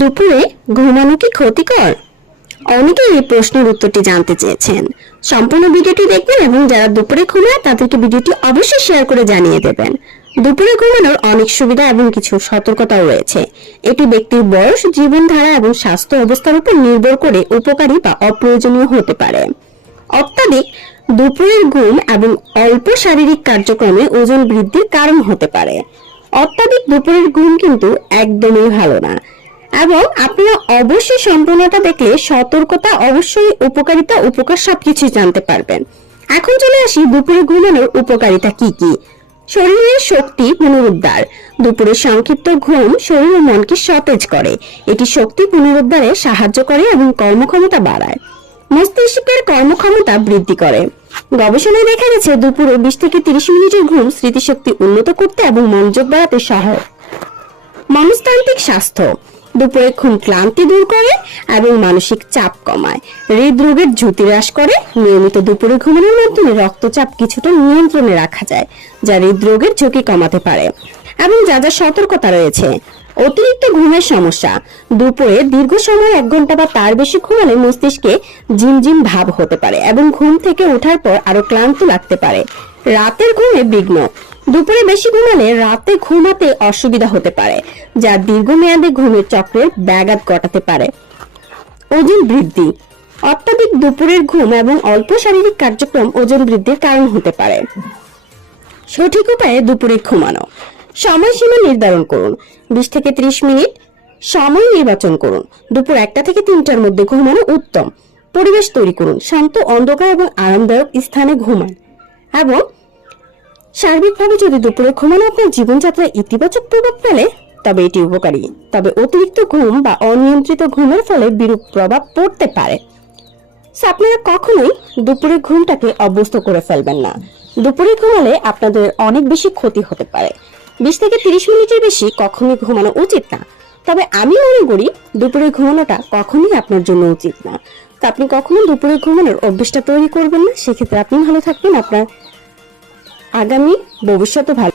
দুপুরে ঘুমানো কি ক্ষতিকর? অনেকেই এই প্রশ্নের উত্তরটি জানতে চেয়েছেন। সম্পূর্ণ ভিডিওটি দেখবেন এবং যারা দুপুরে ঘুমায় তাদেরকে ভিডিওটি অবশ্যই শেয়ার করে জানিয়ে দেবেন। দুপুরে ঘুমানোর অনেক সুবিধা এবং কিছু সতর্কতাও রয়েছে। এটি ব্যক্তির বয়স, জীবনধারা এবং স্বাস্থ্য অবস্থার উপর নির্ভর করে উপকারী বা অপ্রয়োজনীয় হতে পারে। অত্যাধিক দুপুরের ঘুম এবং অল্প শারীরিক কার্যক্রমে ওজন বৃদ্ধির কারণ হতে পারে। অত্যাধিক দুপুরের ঘুম কিন্তু একদমই ভালো না এবং আপনারা অবশ্যই সম্পূর্ণটা দেখলে সতর্কতা, অবশ্যই উপকারিতা, উপকার সবকিছুই জানতে পারবেন। এখন চলে আসি দুপুরে ঘুমানোর উপকারিতা কি কি। শরীরের শক্তি পুনরুদ্ধার। দুপুরে সংক্ষিপ্ত ঘুম শরীর ও মনকে সতেজ করে। এটি শক্তি পুনরুদ্ধারে সাহায্য করে এবং কর্মক্ষমতা বাড়ায়। মস্তিষ্কের কর্মক্ষমতা বৃদ্ধি করে। গবেষণায় দেখা গেছে দুপুরে 20 থেকে 30 মিনিটের ঘুম স্মৃতিশক্তি উন্নত করতে এবং মনোযোগ বাড়াতে সহায়ক। মনস্তান্ত্রিক স্বাস্থ্য। দুপুরে ঘুম ক্লান্তি দূর করে এবং মানসিক চাপ কমায়। হৃদরোগের ঝুঁকি হ্রাস করে। নিয়মিত দুপুরে ঘুমানোর মাধ্যমে রক্তচাপ কিছুটা নিয়ন্ত্রণে রাখা যায়, যা হৃদরোগের ঝুঁকি কমাতে পারে। এবং যা যা সতর্কতা রয়েছে। অতিরিক্ত ঘুমের সমস্যা। দুপুরে দীর্ঘ সময় 1 ঘন্টা বা তার বেশি ঘুমালে মস্তিষ্কে ঝিমঝিম ভাব হতে পারে এবং ঘুম থেকে ওঠার পর আরো ক্লান্ত লাগতে পারে। রাতের ঘুমে বিঘ্ন। দুপুরে বেশি ঘুমালে রাতে ঘুমাতে অসুবিধা হতে পারে, যা দীর্ঘমেয়াদী ঘুমের চক্রের ব্যাঘাত ঘটাতে পারে। ওজন বৃদ্ধি। অত্যাধিক দুপুরের ঘুম এবং অল্প শারীরিক কার্যক্রম ওজন বৃদ্ধির কারণ হতে পারে। সঠিক উপায়ে দুপুরে ঘুমানো। সময়সীমা নির্ধারণ করুন। 20 থেকে 30 মিনিট সময় নির্বাচন করুন। দুপুর 1টা থেকে 3টার মধ্যে ঘুমানো উত্তম। পরিবেশ তৈরি করুন। শান্ত, অন্ধকার এবং আরামদায়ক স্থানে ঘুমান। এবং সার্বিকভাবে যদি দুপুরে ঘুমানো আপনার জীবনযাত্রায় ইতিবাচক প্রভাব ফেলে তবে এটি উপকারী। তবে অতিরিক্ত ঘুম বা অনিয়ন্ত্রিত ঘুমের ফলে বিরূপ প্রভাব পড়তে পারে। আপনারা কখনোই দুপুরে ঘুমটাকে অভ্যস্ত করে ফেলবেন না। দুপুরে ঘুমালে আপনাদের অনেক বেশি ক্ষতি হতে পারে। 20 থেকে 30 মিনিটের বেশি কখনোই ঘুমানো উচিত না। তবে আমি মনে করি দুপুরে ঘুমানোটা কখনোই আপনার জন্য উচিত না। তো আপনি কখনো দুপুরে ঘুমানোর অভ্যেসটা তৈরি করবেন না। সেক্ষেত্রে আপনি ভালো থাকবেন, আপনার আগামী ভবিষ্যতে ভালো